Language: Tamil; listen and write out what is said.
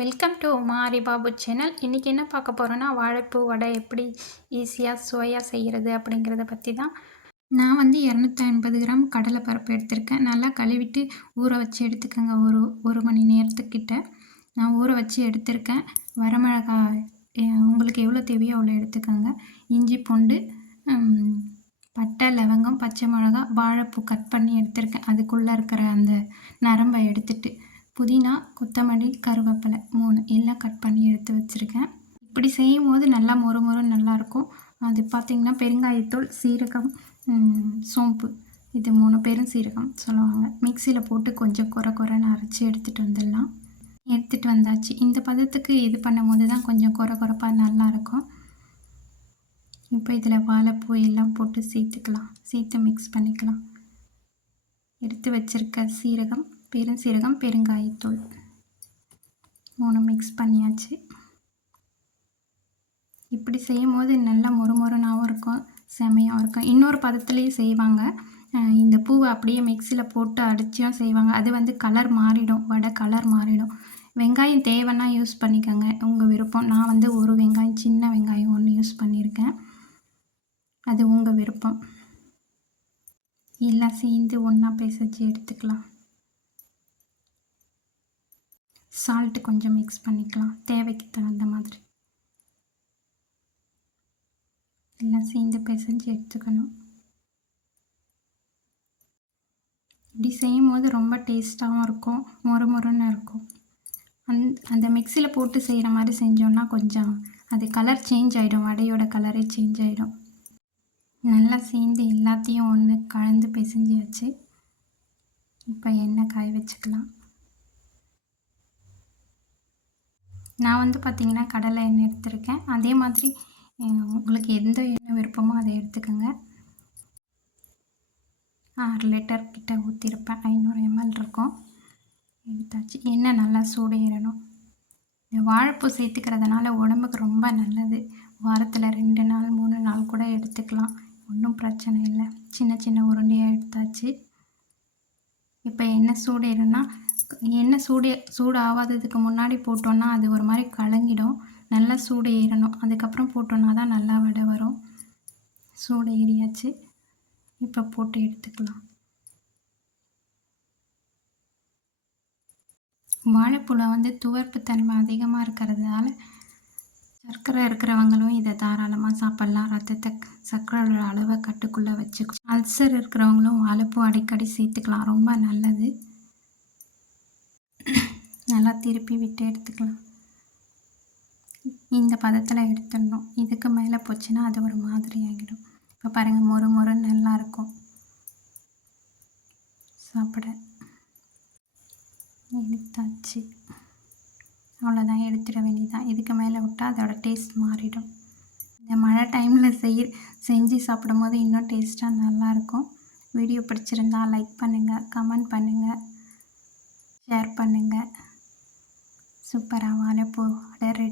வெல்கம் டு மாரி பாபு சேனல். இன்றைக்கி என்ன பார்க்க போகிறோன்னா, வாழைப்பூ வடை எப்படி ஈஸியாக சுவையாக செய்கிறது அப்படிங்கிறத பற்றி தான். நான் வந்து 250 கிராம் கடலைப்பருப்பு எடுத்திருக்கேன். நல்லா கழுவிட்டு ஊற வச்சு எடுத்துக்கோங்க. ஒரு மணி நேரத்துக்கிட்ட நான் ஊற வச்சு எடுத்திருக்கேன். வரமிளகாய் உங்களுக்கு எவ்வளோ தேவையோ அவ்வளோ எடுத்துக்கோங்க. இஞ்சி பூண்டு, பட்டை லவங்கம், பச்சை மிளகா, வாழைப்பூ கட் பண்ணி எடுத்திருக்கேன். அதுக்குள்ளே இருக்கிற அந்த நரம்பை எடுத்துட்டு, புதினா, கொத்தமல்லி, கருவேப்பிலை 3 எல்லாம் கட் பண்ணி எடுத்து வச்சுருக்கேன். இப்படி செய்யும்போது நல்லா மொறு மொறுன்னு நல்லாயிருக்கும். அது பார்த்திங்கன்னா பெருங்காயத்தூள், சீரகம், சோம்பு, இது 3 பேரும் சீரகம் சொல்லுவாங்க. மிக்சியில் போட்டு கொஞ்சம் குறைன்னு அரைச்சி எடுத்துகிட்டு வந்துடலாம். எடுத்துகிட்டு வந்தாச்சு. இந்த பதத்துக்கு இது பண்ணும்போது தான் கொஞ்சம் குறைப்பாக நல்லாயிருக்கும். இப்போ இதில் வாழைப்பூ எல்லாம் போட்டு சேர்த்து மிக்ஸ் பண்ணிக்கலாம். எடுத்து வச்சுருக்க சீரகம், பெருஞ்சீரகம், பெருங்காயத்தூள் 3 மிக்ஸ் பண்ணியாச்சு. இப்படி செய்யும்போது நல்லா மொறுமொறுனாகவும் இருக்கும், செமையாகவும் இருக்கும். இன்னொரு பதத்துலேயும் செய்வாங்க. இந்த பூவை அப்படியே மிக்சியில் போட்டு அடிச்சும் செய்வாங்க. அது வந்து கலர் மாறிடும், வடை கலர் மாறிடும். வெங்காயம் தேவைன்னா யூஸ் பண்ணிக்கோங்க, உங்கள் விருப்பம். நான் வந்து ஒரு வெங்காயம், சின்ன வெங்காயம் 1 யூஸ் பண்ணியிருக்கேன். அது உங்கள் விருப்பம். எல்லாம் சேர்ந்து ஒன்றா பிசைஞ்சு எடுத்துக்கலாம். சால்ட்டு கொஞ்சம் மிக்ஸ் பண்ணிக்கலாம், தேவைக்கு தகுந்த மாதிரி. எல்லாம் சேர்ந்து பிசைஞ்சு எடுத்துக்கணும். இப்படி செய்யும்போது ரொம்ப டேஸ்ட்டாகவும் இருக்கும், மொறுமொறுன்னு இருக்கும். அந்த மிக்சியில் போட்டு செய்கிற மாதிரி செஞ்சோன்னா கொஞ்சம் அது கலர் சேஞ்ச் ஆகிடும், வடையோட கலரே சேஞ்ச் ஆகிடும். நல்லா சேர்ந்து எல்லாத்தையும் ஒன்று கலந்து பிசைஞ்சியாச்சு. இப்போ எண்ணெய் காய வச்சுக்கலாம். நான் வந்து பார்த்திங்கன்னா கடலை எண்ணெய் எடுத்திருக்கேன். அதே மாதிரி உங்களுக்கு எந்த எண்ணெய் விருப்பமோ அதை எடுத்துக்கோங்க. 6 லிட்டர் கிட்ட ஊற்றிருப்பேன், 500 ml இருக்கும். எடுத்தாச்சு. எண்ணெய் நல்லா சூடேறணும். இந்த வாழைப்பூ சேர்த்துக்கிறதுனால உடம்புக்கு ரொம்ப நல்லது. வாரத்தில் 2 நாள் 3 நாள் கூட எடுத்துக்கலாம், ஒன்றும் பிரச்சனை இல்லை. சின்ன உருண்டையாக எடுத்தாச்சு. இப்போ எண்ணெய் சூடேறுனா, எண்ணெய் சூடு ஆகாததுக்கு முன்னாடி போட்டோன்னா அது ஒரு மாதிரி கலங்கிடும். நல்லா சூடு ஏறணும், அதுக்கப்புறம் போட்டோன்னா தான் நல்லா வடை வரும். சூடு ஏறியாச்சு. இப்போ போட்டு எடுத்துக்கலாம். வாழைப்பூவில் வந்து துவர்ப்பு தன்மை அதிகமாக இருக்கிறதுனால சர்க்கரை இருக்கிறவங்களும் இதை தாராளமாக சாப்பிட்லாம். சர்க்கரையோட அளவை கட்டுக்குள்ளே வச்சு. அல்சர் இருக்கிறவங்களும் வாழைப்பூ அடிக்கடி சேர்த்துக்கலாம், ரொம்ப நல்லது. நல்லா திருப்பி விட்டு எடுத்துக்கலாம். இந்த பதத்தில் எடுத்துடணும். இதுக்கு மேலே போச்சுன்னா அது ஒரு மாதிரி ஆகிடும். இப்போ பாருங்கள், மொறுன்னு நல்லாயிருக்கும் சாப்பிட. எடுத்தாச்சு. அவ்வளோதான், எடுத்துட வேண்டியதான். இதுக்கு மேலே விட்டால் அதோட டேஸ்ட் மாறிடும். இந்த மழை டைமில் செஞ்சு சாப்பிடும்போது இன்னும் டேஸ்ட்டாக நல்லாயிருக்கும். வீடியோ பிடிச்சிருந்தா லைக் பண்ணுங்கள், கமெண்ட் பண்ணுங்கள், ஷேர் பண்ணுங்கள். சூப்பராக வாழைப்பூ வடை ரெடி.